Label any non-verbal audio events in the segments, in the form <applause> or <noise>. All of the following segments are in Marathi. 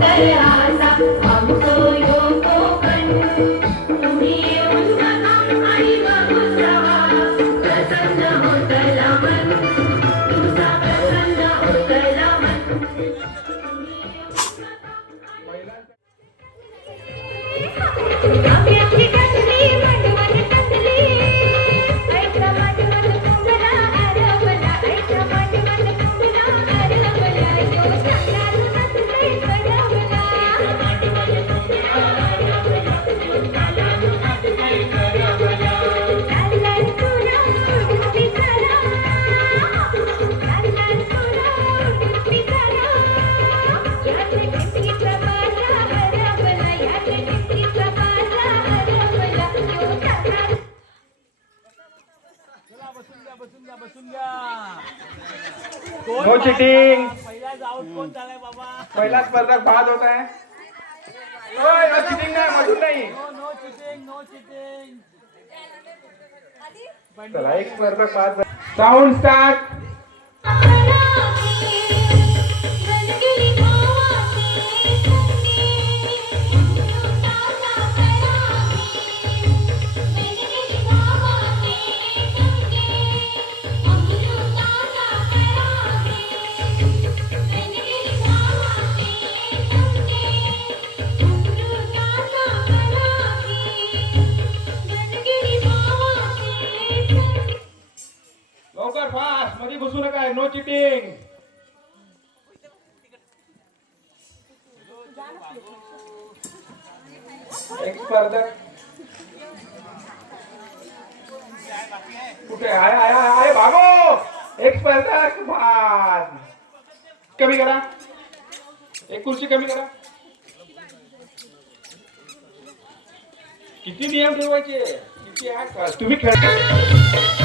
Yeah. मीटिंग कोण बाबा पहिला स्पर्धक बाद होत आहे. नो चिटिंग नाही मधून नाही. No no cheating no cheating चला एक स्पर्धक बाद. साऊंड स्टार्ट नका नो चिटिंग एक स्पर्धक कुठे भागो। एक स्पर्धक बाद कमी करा। एक खुर्ची कमी करा। किती नियम ठेवायचे? किती आहे? तुम्ही खेळ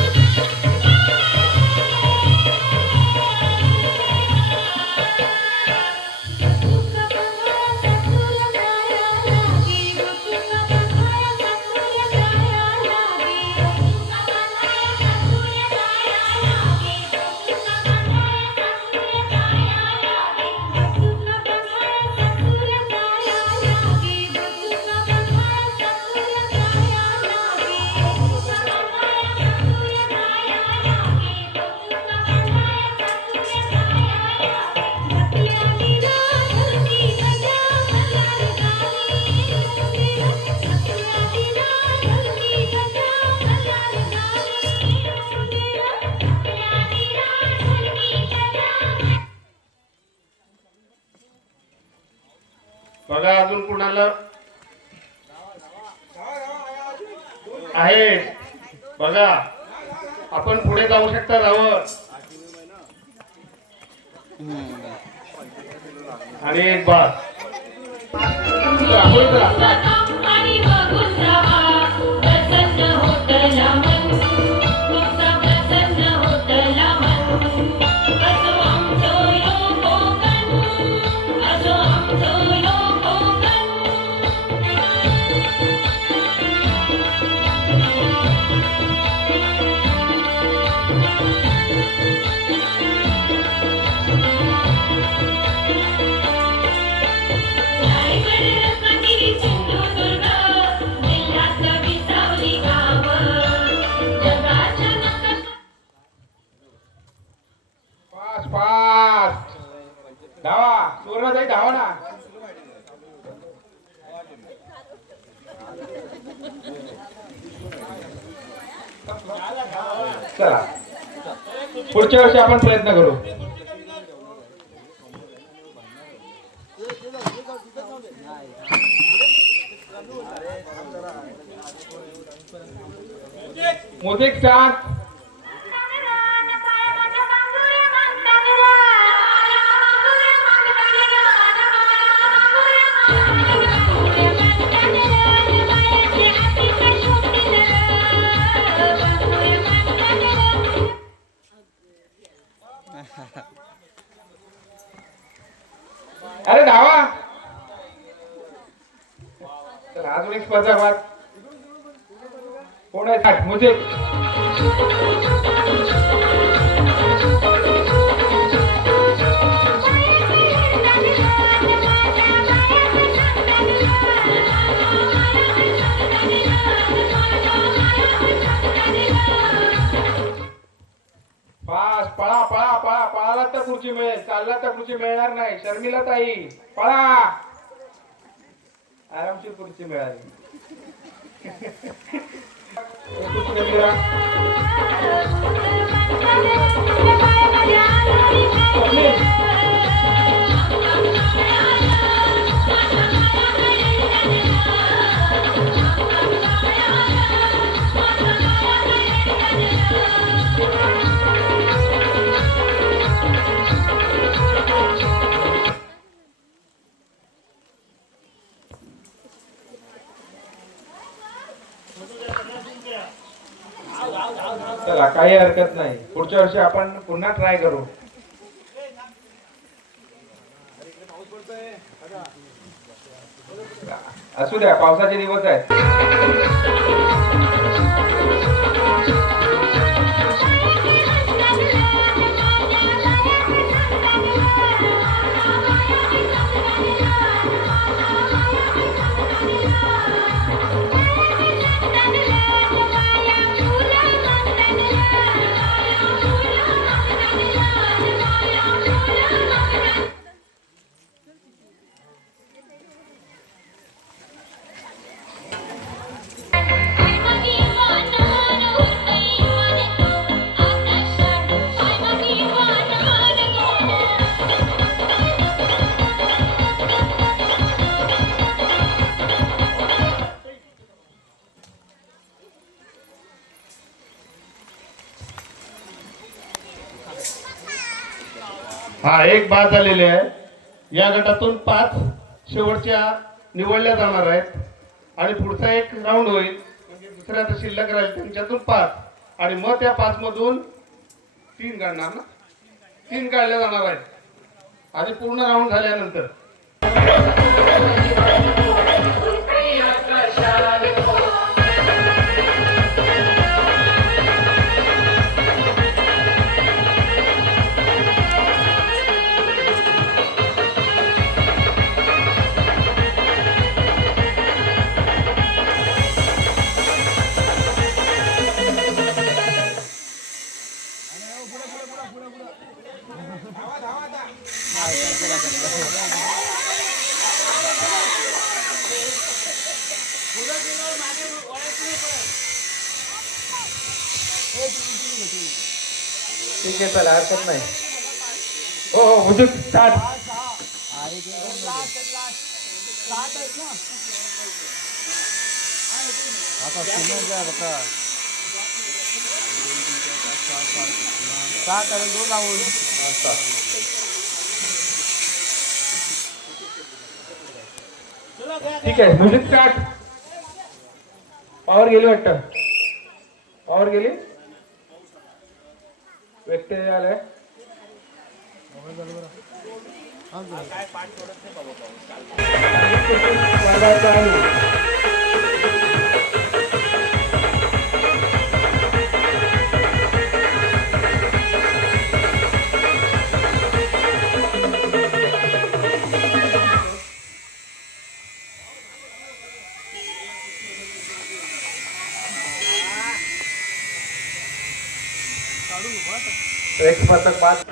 आपण पुढे जाऊ शकता धावत आणि एक बाद पाच पाच धावा सुवर्णताई धावा ना. चला. पुढच्या वर्षी आपण प्रयत्न करू. मोदी स्टार्ट अरे धावा. तर अजून एक स्पर्धा कोण आहे? मुझे आता खुर्ची मिळणार नाही. शर्मिला ताई पळा. आरामशीर खुर्ची मिळाली. <laughs> हरकत नाही. पुढच्या वर्षी आपण पुन्हा ट्राय करू. असू द्या पावसाचे दिवस आहेत. एक बाद झालेले आहे. या गटातून पाच शेवटच्या निवडल्या जाणार आहेत. आणि पुढचा एक राऊंड होईल. म्हणजे दुसऱ्या आता शिल्लक राहील त्यांच्यातून पाच. आणि मग त्या पाच मधून तीन काढणार ना? तीन काढल्या जाणार आहेत. आधी पूर्ण राऊंड झाल्यानंतर. ठीक है चला हरकत नाही हो हो हुजूर स्टार्ट ठीक आहे म्युझिक स्टार्ट पॉवर गेली वाटतं गेली व्यक्ती आलाय स्पर्धा चालू. एक पथक पाच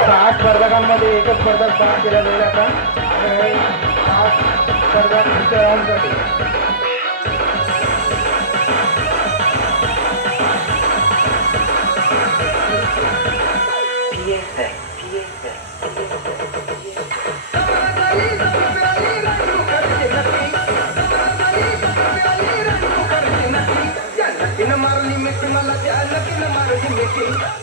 सहा स्पर्धकांमध्ये एकच स्पर्धक बाद केला जाईल आता आणि पाच स्पर्धक इन मारली मिठी मला त्या नक्की न मारली मिठी.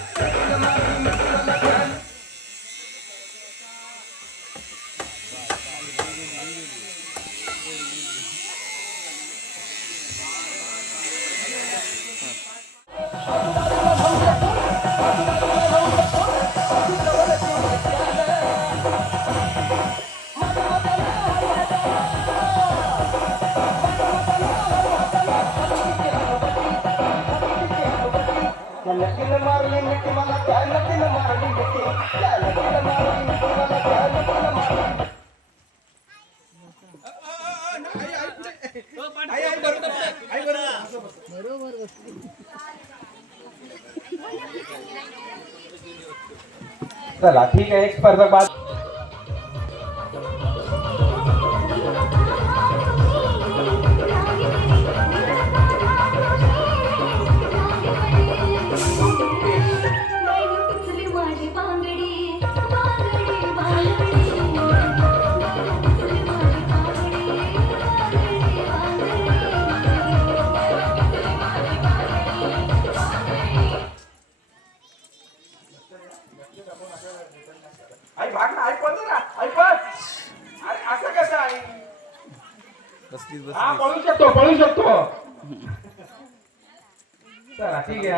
चला ठीक आहे एक स्पर्धक बाद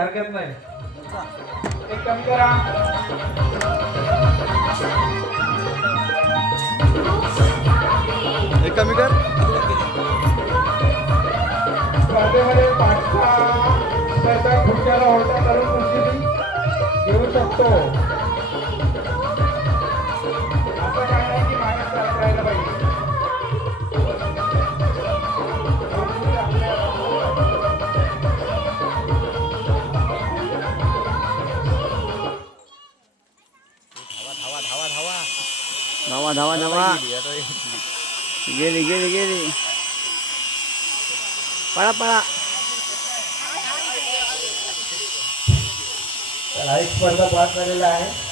हरकत नाही. एक कमी करा. एक कमी कर. स्पर्धेमध्ये स्पर्धक खुर्च्याला होता करून घेऊ शकतो. धावा धावा धावा. गेली, गेली. गेली पळा पळा. स्पर्धा पास झालेला आहे.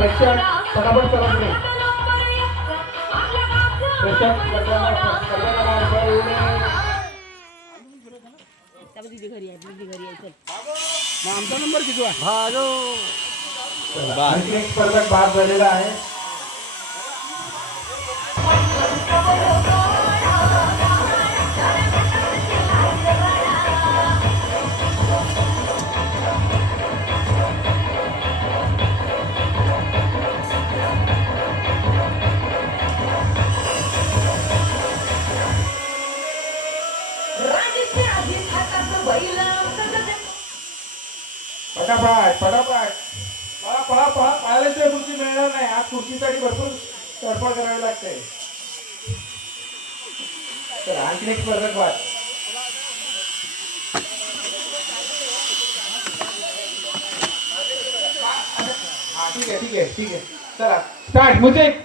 थोडा. स्पर्धा क्रमांक एक. आमचा नंबर किती आहे चला, आणखी एक स्पर्धक बाद झालेला आहे पटापट पटापट. पळा पळा पळा. पळाल्याशिवाय खुर्ची मिळणार नाही. आज खुर्चीसाठी भरपूर तडफड करावी लागते. तर आणखी एक स्पर्धक बाद हा ठीक आहे ठीक आहे ठीक आहे. चला स्टार्ट. म्युझिक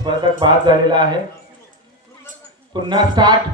स्पर्धक बाद झालेला आहे. पुन्हा स्टार्ट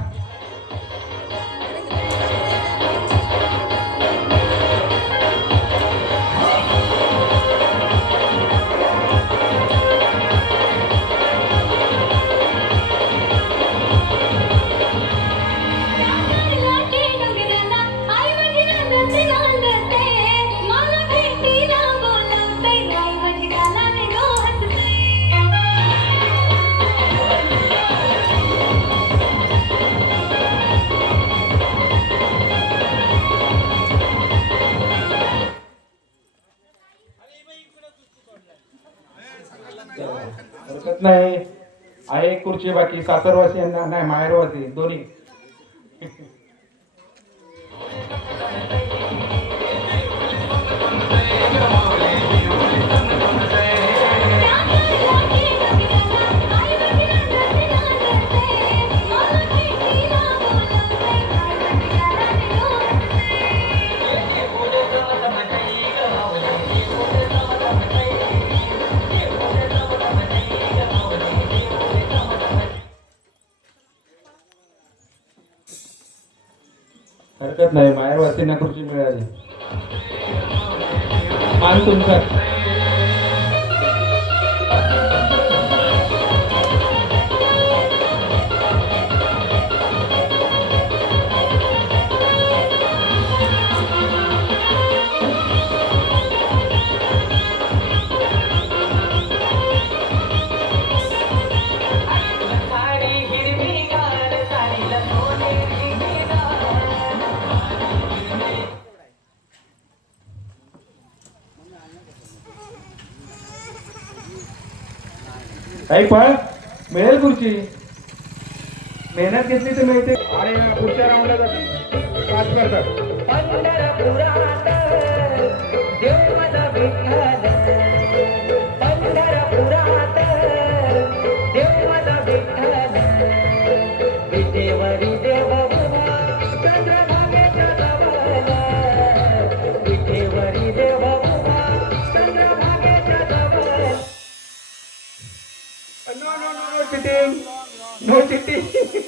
सासरवासी यांना नाही माहेरवासी दोन्ही. ऐक पण मिळेल खुर्ची. मेहनत घेतली तर मिळते. आणि पुढच्या राऊंडला जाते पाच करतात. शेवटी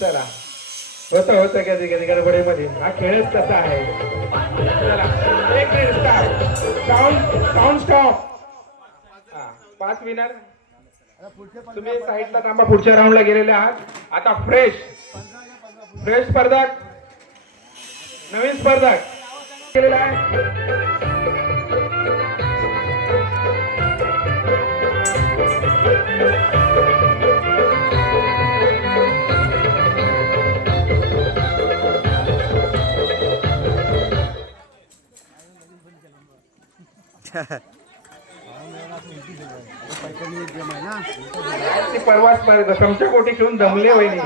चला. होतं होतं कधी कधी गडबडीमध्ये. हा खेळच तसा आहे. चला. एक मिनिट साऊंड साऊंड स्टॉप पाच विनर तुम्ही साईडला थांबा पुढच्या राऊंडला गेलेले आहात. आता फ्रेश फ्रेश स्पर्धक. नवीन स्पर्धक. केलेला आहे. ती परवा स्पर्धा तुमच्या कोटी ठेवून दमले वहिनी?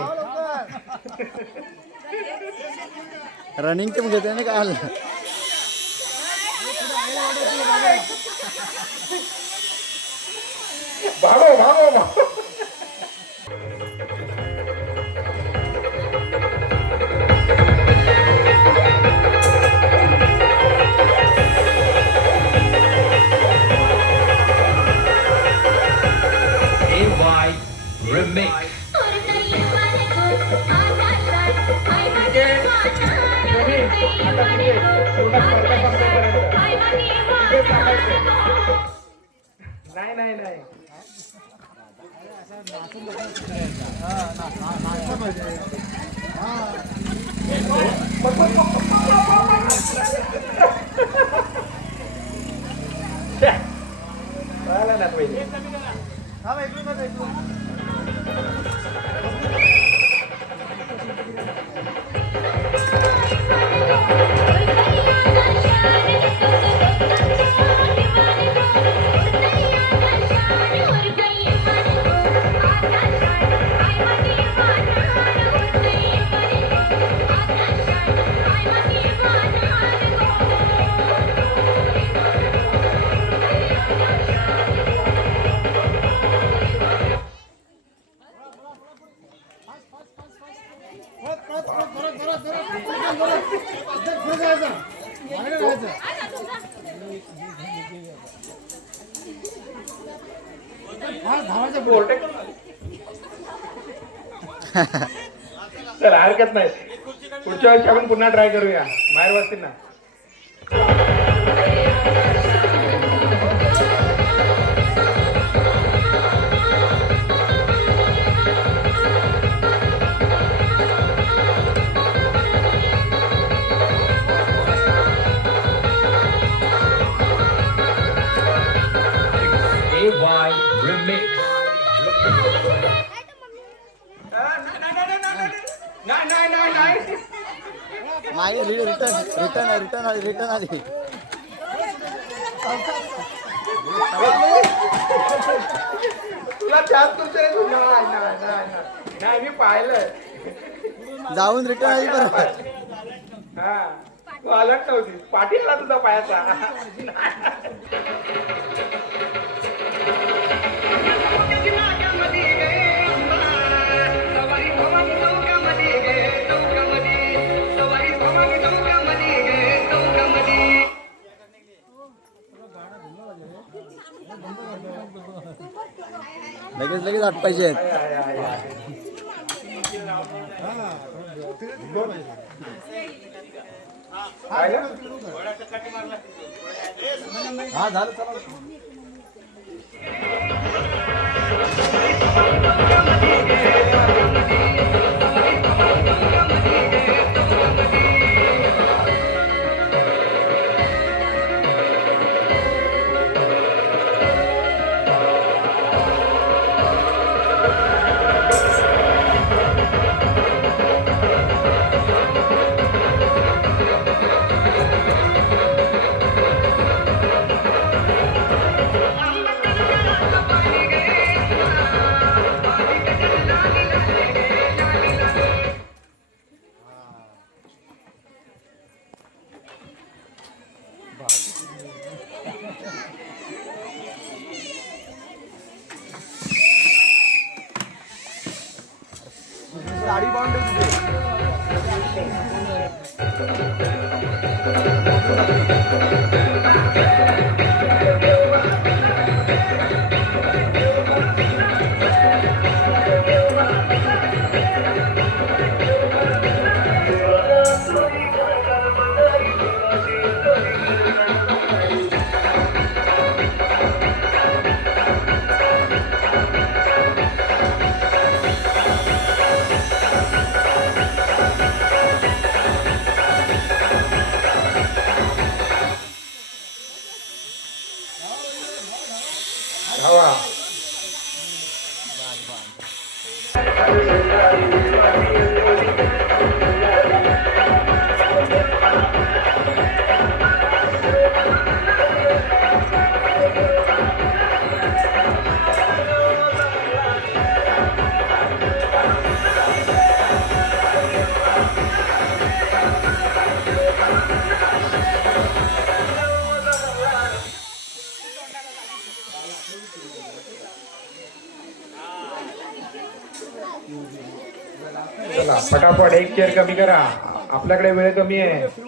रनिंगचे मग घेते ना काय आलं भागो भागो. भागो नाही नाही नाही. कळालं बोलते चल हरकत नाही. पुढच्या वर्षी आपण पुन्हा ट्राय करूया. बाहेर वाचतील ना. नाही रिटर्न रिटर्न रिटर्न आली रिटर्न आली तुला जास्त तुमच्या नाही मी पाहिलं जाऊन रिटर्न आली परत हा. तू अलर्ट नव्हती पाठीला तुझा पायाचा. लगेच लगेच आठ पाहिजे आहे, हा झालं चला. गाडी बाउंड्री चला फटाफट चेअर कमी करा. आपल्याकडे वेळ कमी आहे.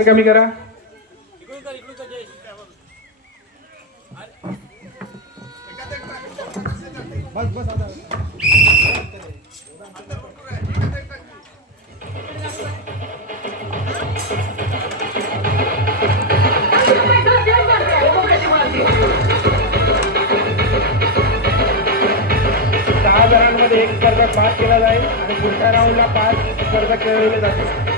एक कमी करा. दहा सहा जणांमध्ये एक स्पर्धक पास केला जाईल आणि पुढच्या राऊंडला पाच स्पर्धक खेळवले जातील.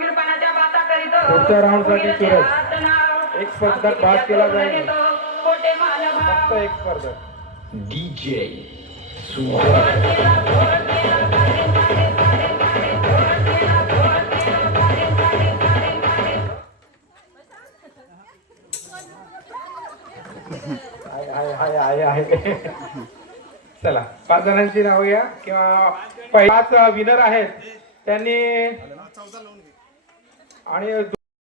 पुढच्या राऊंडसाठी फुगीर सुरज. एक स्पर्धक बाद केला जाईल. फक्त एक स्पर्धक. आहे <laughs> चला पाच जणांची नाव घ्या किंवा पाच विनर आहेत. त्यांनी आणि